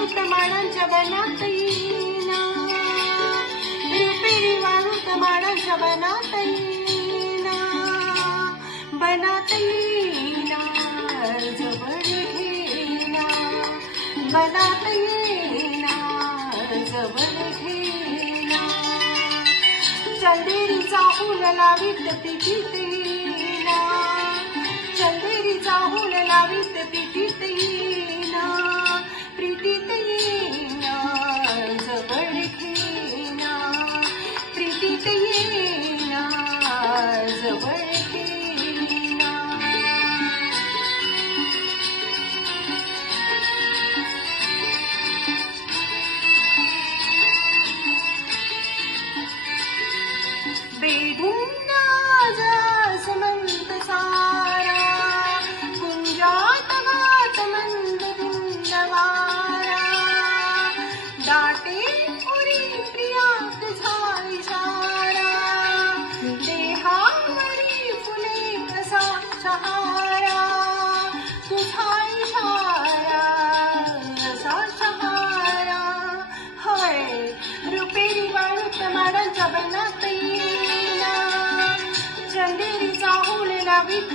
वाळूत माडांच्या बनात येईना, रुपेरी वाळूत माडांच्या बनात येईना, बनात येईना, जवळ घेईना, बनात येईना, जवळ घेईना. चंदेरीचा फुल लावीत पिठीत येईना, चंदेरीचा फुल लावीत पिठीत येईना, प्रीतीत येईना, जवळ घेईना, प्रीतीत येईना, जवळ घेईना. बेधुंद जसमंत सारा, कुंजात गात मंद धुंद वारा, दाटे उरी प्रियात झाली इशारा, देहावरी फुले कसा शहारा, तुझा इशारा असा शहारा. होय रुपेरी वाळूत माडांच्या बनात येईना, चंदेरीचा फुल लावीत